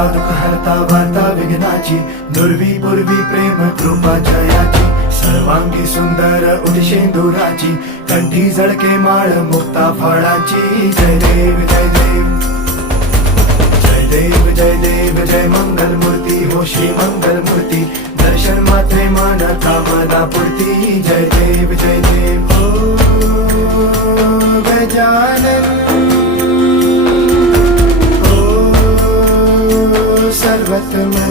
हरता दुःख हरता वार्ता विघ्नाची, दुर्वी पूर्वी प्रेम कृपा जयाची, सर्वांगी सुंदर उदिशेंदुराची, कंठी झळके माळ मुक्ता फळाची. जय देव जय देव जय देव जय देव जय मंगल मूर्ती हो श्री मंगल मूर्ती, दर्शन मात्रे मन कामना पूर्ती. जय देव जय देव हो गजानन हो सर्वतमन.